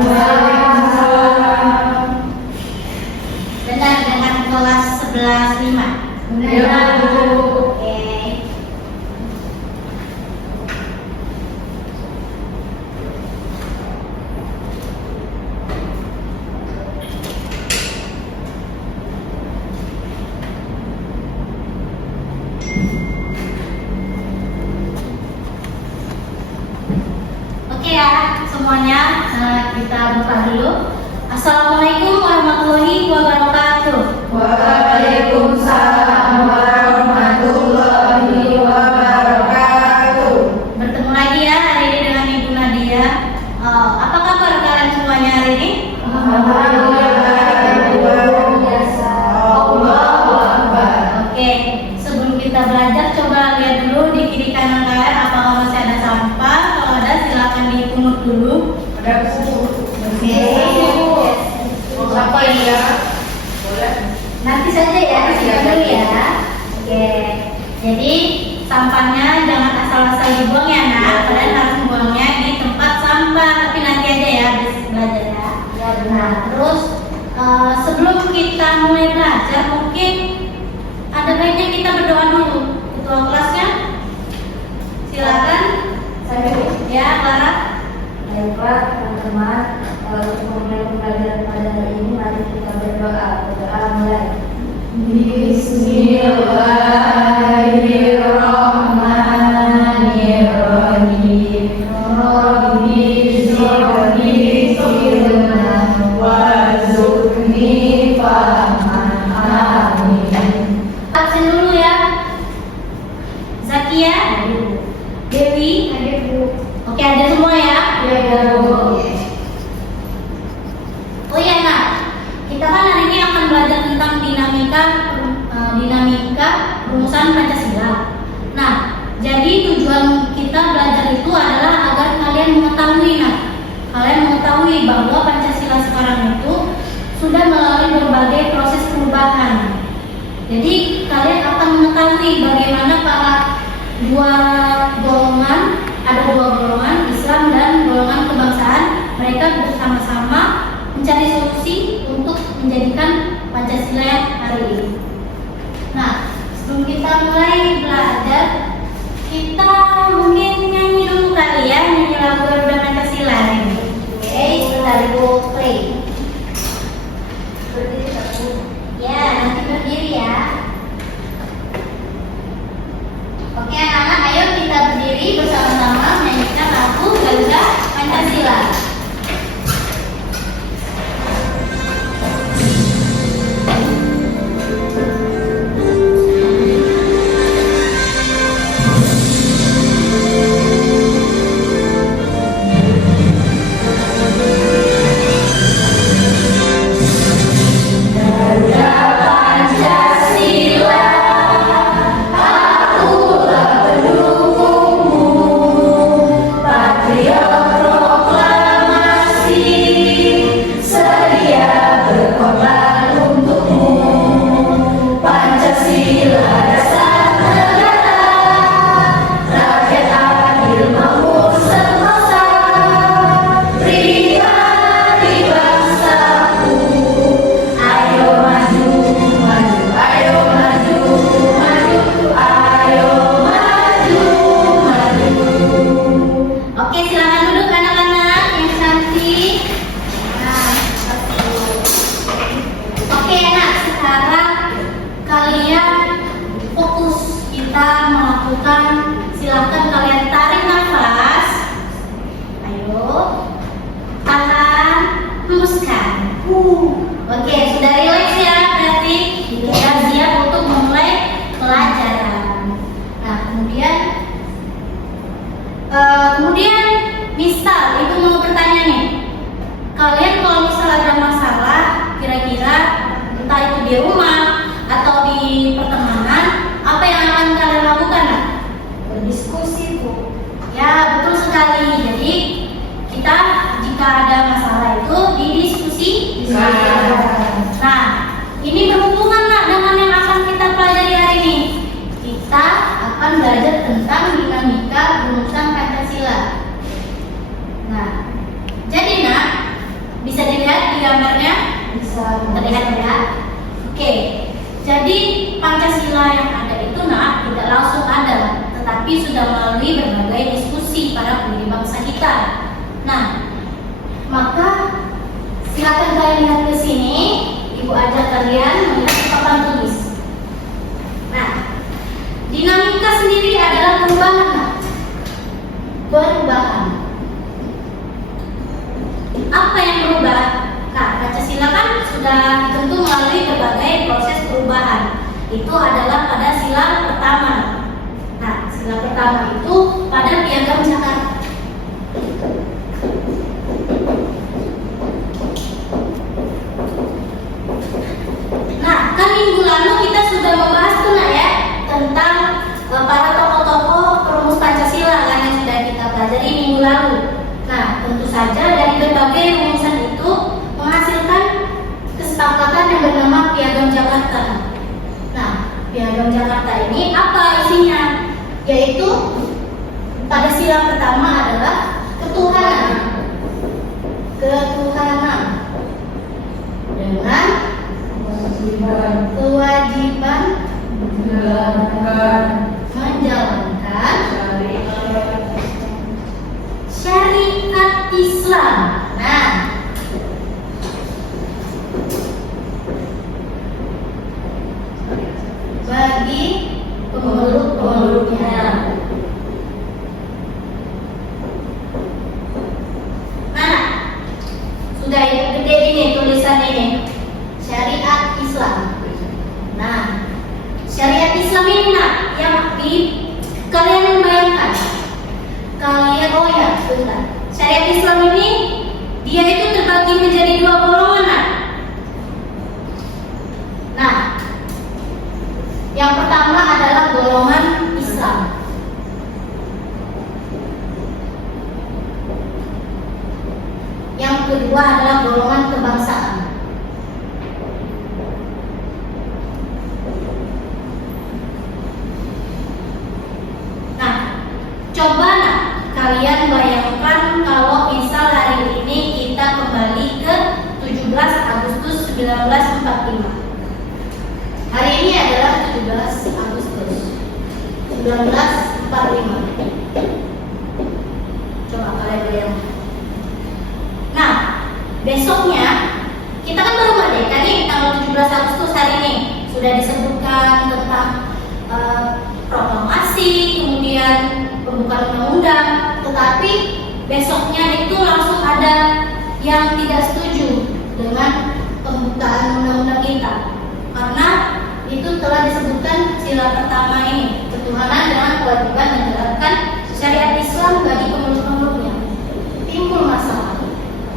Waalaikumsalam. Benar dengan kelas 11.5? Benar, Bu. Oke. Oke ya semuanya, kita buka dulu. Assalamualaikum warahmatullahi wabarakatuh. Waalaikumsalam warahmatullahi wabarakatuh. Bertemu lagi ya hari ini dengan Ibu Nadia. Apa kabar kalian semuanya hari ini? Alhamdulillah, luar biasa. Allahu Akbar. Oke, sebelum kita belajar coba lihat dulu di kiri kanan kalian apakah masih ada sampah. Kalau ada silakan dipungut dulu. Ada buku. Oke. Apa ya? Boleh. Nanti saja ya, simpan dulu ya. Oke. Jadi sampahnya jangan asal-asal dibuang ya nak. Kalian harus membuangnya di tempat sampah. Tapi nanti aja ya habis belajar ya. Ya benar. Terus sebelum kita mulai belajar mungkin ada baiknya kita berdoa dulu. Ketua kelasnya, silakan. Saya dulu. Ya, Clara. Baiklah teman-teman, untuk memulai pembelajaran pada hari ini mari kita berdoa. Berdoa mulai. Bismillahirrahmanirrahim. Rabbi zidni ilman warzuqni fahman. Amin. Absen dulu ya. Zakia, Dewi, oke ada semua ya. Ya, Bu. Oh iya nak, kita kan hari ini akan belajar tentang dinamika rumusan Pancasila. Nah, jadi tujuan kita belajar itu adalah agar kalian mengetahui bahwa Pancasila sekarang itu sudah melalui berbagai proses perubahan. Jadi kalian akan mengetahui bagaimana ada dua golongan Islam dan golongan kebangsaan, mereka bersama-sama mencari solusi untuk menjadikan Pancasila yang hari ini. Nah, sebelum kita mulai belajar, kita mungkin nyanyi dulu kali ya, nyanyi lagu Garuda Pancasila ini. Oke, sebentar Ibu play. Berdiri satu. Ya, nanti berdiri ya. Oke anak-anak, ayo kita berdiri bersama-sama menyanyikan lagu Garuda Pancasila. gambarnya? Bisa. Terlihat ya? Oke, jadi Pancasila yang ada itu tidak langsung ada, tetapi sudah melalui berbagai diskusi para pendiri bangsa kita. Nah, maka silakan kalian lihat ke sini. Ibu ajak kalian melihat papan tulis. Nah, dinamika sendiri adalah perubahan. Perubahan. Apa yang berubah? Nah, Pancasila kan sudah dibentuk melalui berbagai proses perubahan. Itu adalah pada sila pertama. Nah, sila pertama itu pada Piagam Jakarta. Nah, kan minggu lalu kita sudah membahas tuh ya tentang para tokoh-tokoh perumus Pancasila kan yang sudah kita pelajari minggu lalu. Nah, tentu saja dari berbagai rumusan itu menghasilkan kesepakatan yang bernama Piagam Jakarta. Nah, Piagam Jakarta ini apa isinya? Yaitu pada sila pertama adalah ketuhanan. Ketuhanan dengan kewajiban menjalankan syariat Islam. Nah, bagi pemeluk-pemeluknya. Nah, sudah gede ini tulisan ini, syariat Islam. Nah, syariat Islam ini yang kalian bayangkan. Kalian, oh ya, sebentar. Syariat Islam ini dia itu terbagi menjadi dua golongan. Nah, yang pertama adalah golongan Islam. Yang kedua adalah golongan kebangsaan. Nah, coba kalian bayangkan kalau misal hari ini kita kembali ke 17 Agustus 1945. Hari ini adalah 17 Agustus 1945. Coba kalian bayangkan. Nah, besoknya kita kan baru merdeka nih tanggal 17 Agustus hari ini. Sudah disebutkan tentang proklamasi, kemudian pembukaan undang-undang, tetapi besoknya itu langsung ada yang tidak setuju dengan pembukaan undang-undang kita, karena itu telah disebutkan sila pertama ini, ketuhanan dengan kewajiban menjalankan syariat Islam bagi pemeluk-pemeluknya. Timbul masalah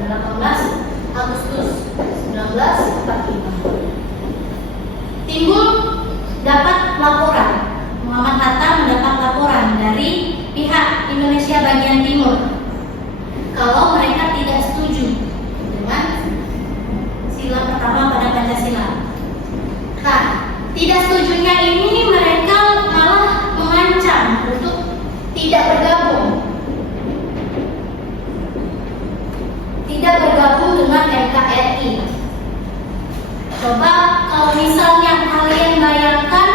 pada 18 Agustus 1945. Timbul dapat laporan, Muhammad Hatta mendapat laporan dari pihak Indonesia bagian timur kalau mereka tidak setuju dengan sila pertama pada Pancasila. Nah, tidak setujunya ini mereka malah mengancam untuk tidak bergabung dengan NKRI. Coba kalau misalnya kalian bayangkan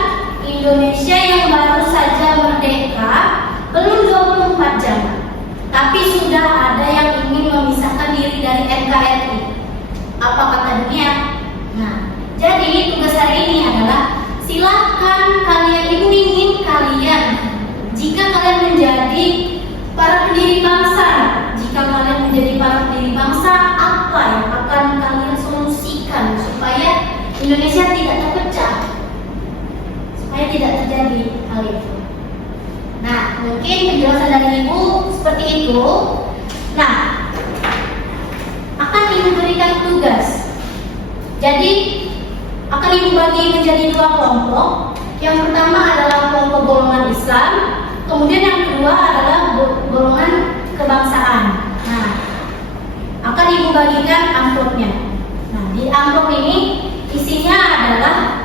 Indonesia yang baru saja merdeka, belum 24 jam, tapi sudah ada yang ingin memisahkan diri dari NKRI. Apa kata dunia? Nah, jadi tugas hari ini adalah silakan kalian, ibu ingin kalian, jika kalian menjadi para pendiri bangsa, apa yang akan kalian solusikan supaya Indonesia tidak terpecah, supaya tidak terjadi hal itu. Nah, mungkin penjelasan dari ibu seperti itu. Nah, akan ibu berikan tugas. Jadi akan ibu bagi menjadi dua kelompok. Yang pertama adalah kelompok golongan Islam, kemudian yang kedua adalah golongan kebangsaan. Nah, akan ibu bagikan amplopnya. Nah, di amplop ini isinya adalah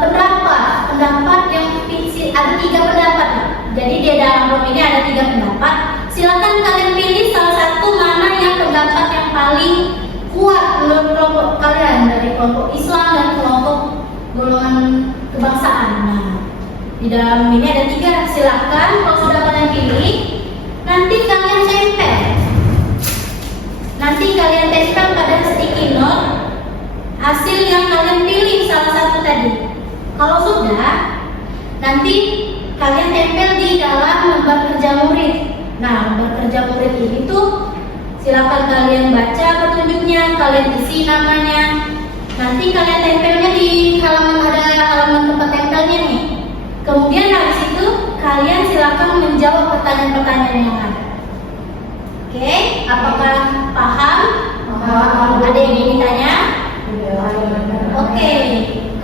pendapat yang ada 3 pendapat. Jadi di dalam amplop ini ada 3 pendapat. Silakan kalian pilih salah satu mana yang pendapat yang paling dalam ini ada 3. Silahkan kalau sudah kalian pilih, nanti kalian tempel. Nanti kalian tempel pada sticky note hasil yang kalian pilih salah satu tadi. Kalau sudah, nanti kalian tempel di dalam lembar kerja murid. Nah, lembar kerja murid ini tuh silakan kalian baca petunjuknya, kalian isi namanya. Nanti kalian tempelnya di halaman, ada halaman tempat tempelnya nih. Kemudian habis itu kalian silakan menjawab pertanyaan-pertanyaan yang ada. Oke, apakah paham? Paham. Ada yang ingin ditanya? Oke,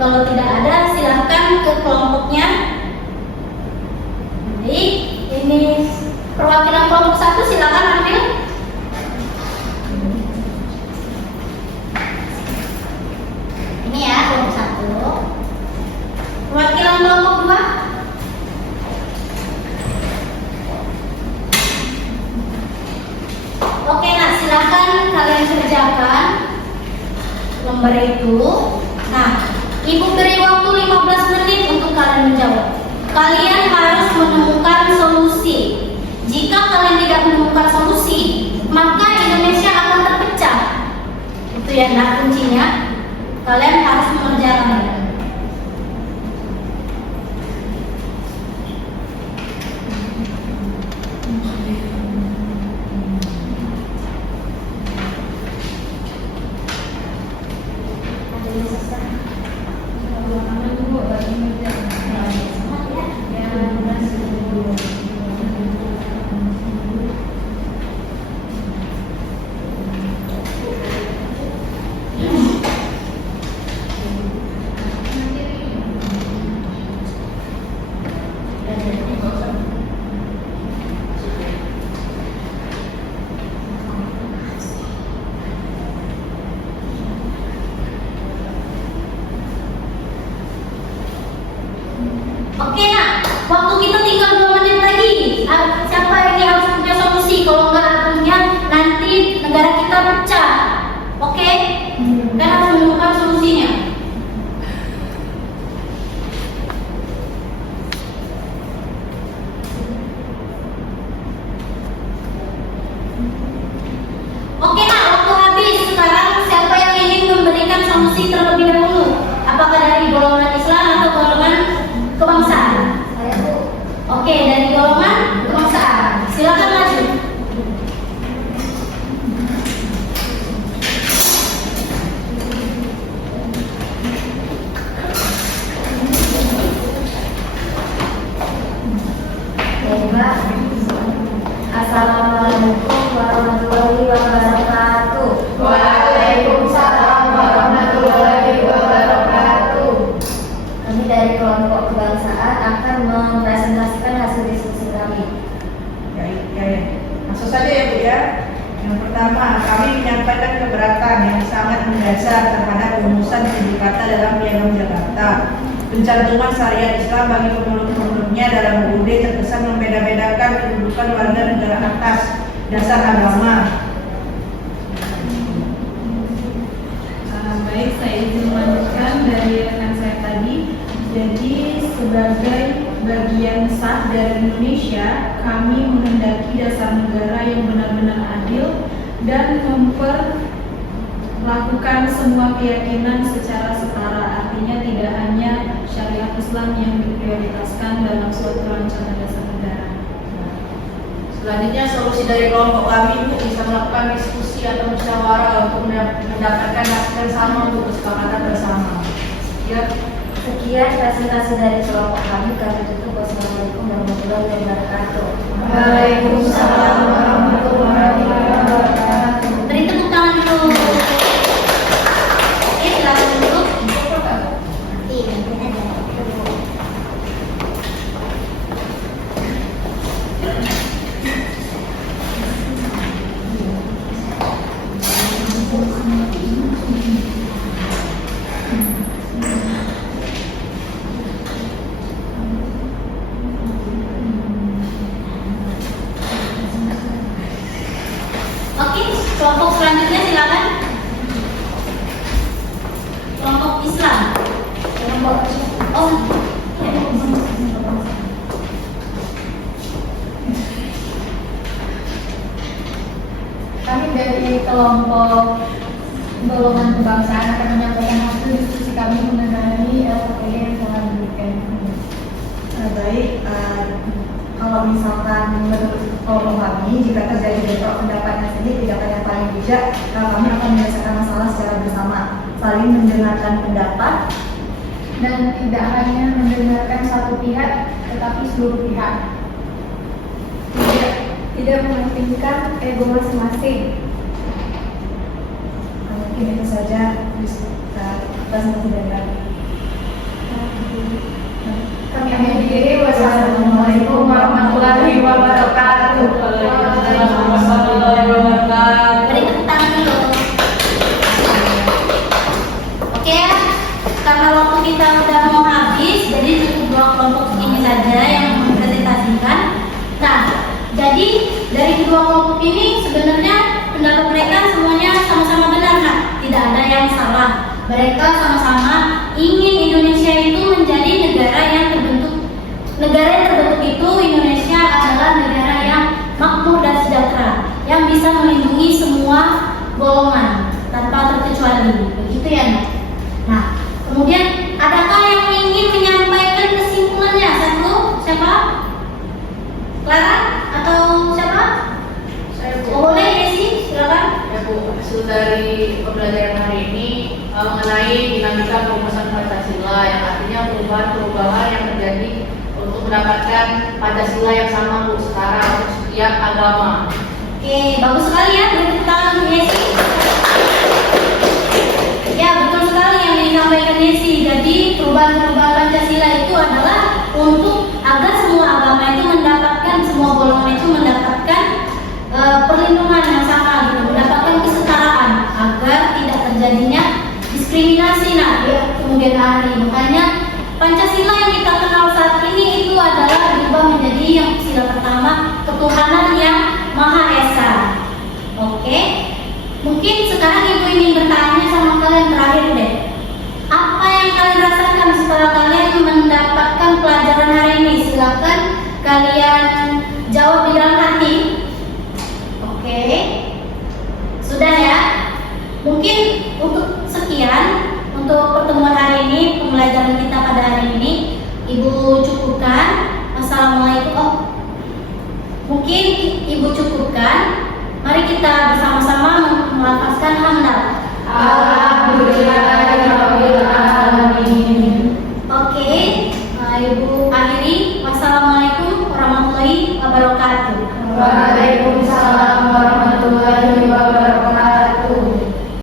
kalau tidak ada silahkan ke kelompoknya. Baik, ini perwakilan kelompok 1 silakan ambil. Ini ya kelompok 1. Perwakilan kelompok 2. Oke, nah silahkan kalian kerjakan lembar itu. Nah, Ibu beri waktu 15 menit untuk kalian menjawab. Kalian harus menemukan solusi. Jika kalian tidak menemukan solusi, maka Indonesia akan terpecah. Itu ya, nah kuncinya. Kalian harus mengerjakannya. Oke, nah, waktu kita tinggal 2 menit lagi. Siapa yang harus punya solusi? Kalau nggak punya, nanti negara kita pecah. Oke? Dan harus menemukan solusinya. Oke, nah, waktu habis. Sekarang siapa yang ingin memberikan solusi terlebih dahulu? Apakah dari golongan Islam atau golongan kebangsaan? Oke, dari golongan kebangsaan. Silakan maju. Assalamualaikum warahmatullahi wabarakatuh. Waalaikumsalam warahmatullahi wabarakatuh. Kami dari kelompok kebangsaan akan mempresentasikan hasil diskusi kami. Ya. Langsung saja ya Bu ya. Yang pertama, kami menyampaikan keberatan yang sangat mendasar terhadap rumusan tujuh kata dalam Piagam Jakarta. Pencantuman syariat Islam bagi pemeluk-pemeluknya dalam UUD terkesan membeda-bedakan kedudukan warga negara atas dasar agama. Baik, saya izin melanjutkan dari rekan saya tadi. Jadi sebagai bagian sah dari Indonesia, kami menghendaki dasar negara yang benar-benar adil dan memperlakukan semua keyakinan secara setara. Artinya tidak hanya syariat Islam yang diprioritaskan dalam suatu rancangan dasar negara. Selanjutnya solusi dari kelompok kami untuk bisa melakukan diskusi atau musyawarah untuk mendapatkan hasil yang sama untuk kesepakatan bersama. Ya. Sekian presentasi dari kelompok kami tutup. Wassalamualaikum warahmatullahi wabarakatuh. Waalaikumsalam warahmatullahi wabarakatuh. Beri tepuk tangan dulu. Oke, silakan duduk. Iya, ada. Oke, kelompok selanjutnya silakan. Kelompok Islam. Oh, kami dari kelompok golongan kebangsaan akan menyampaikan hasil diskusi kami mengenai LKPD yang telah diberikan. Baik, kalau misalkan menurut kelompok kami, jika terjadi bentrok pendapat yang sendiri tindakan yang paling bijak, kami akan menyelesaikan masalah secara bersama, saling mendengarkan pendapat, Dan tidak hanya mendengarkan satu pihak, tetapi seluruh pihak. Tidak mementingkan ego masing-masing. mungkin itu saja kita semua dari Kami akhiri diri. Wassalamualaikum warahmatullahi wabarakatuh. Beri tepuk tangan dulu. Oke ya, karena waktu kita udah mau habis, jadi cukup dua kelompok ini saja yang mempresentasikan. Nah, jadi dari kedua kelompok ini sebenarnya pendapat mereka semuanya sama-sama benar, nah, tidak ada yang salah. Mereka sama-sama ingin Indonesia itu menjadi negara yang terbentuk. Negara yang terbentuk itu Indonesia adalah negara yang makmur dan sejahtera, yang bisa melindungi semua golongan tanpa terkecuali. Begitu ya, Nak? Nah, kemudian adakah yang ingin menyampaikan kesimpulannya? Satu, siapa? Clara atau siapa? Saya Bu. Oh, boleh Desi, silakan. Ya Bu, hasil dari pembelajaran hari ini mengenai dinamika perumusan Pancasila yang artinya perubahan-perubahan yang terjadi untuk mendapatkan Pancasila yang sama Bu setara untuk setiap agama. Oke, bagus sekali ya, beri tepuk tangan untuk Desi. Ya, betul sekali yang disampaikan Desi. Jadi perubahan-perubahan Pancasila itu adalah untuk agar semua agama itu mendapatkan, semua golongan itu mendapatkan perlindungan yang sama, gitu, mendapatkan kesetaraan agar tidak terjadinya diskriminasi kemudian hari. Makanya Pancasila yang kita kenal saat ini itu adalah berubah menjadi yang sila pertama, ketuhanan yang Maha Esa. Oke, mungkin sekarang Ibu ingin bertanya sama kalian terakhir deh. Apa yang kalian rasakan setelah kalian mendapatkan pelajaran hari ini? Silakan kalian jawab di dalam hati. Oke, sudah ya. Mungkin untuk sekian untuk pertemuan hari ini, pembelajaran kita pada hari ini, Ibu cukupkan. Wassalamualaikum. Oh, mungkin Ibu cukupkan. Mari kita bersama-sama melafazkan hamdal. Oke, Ibu akhiri. Wassalamualaikum warahmatullahi wabarakatuh. Waalaikumsalam.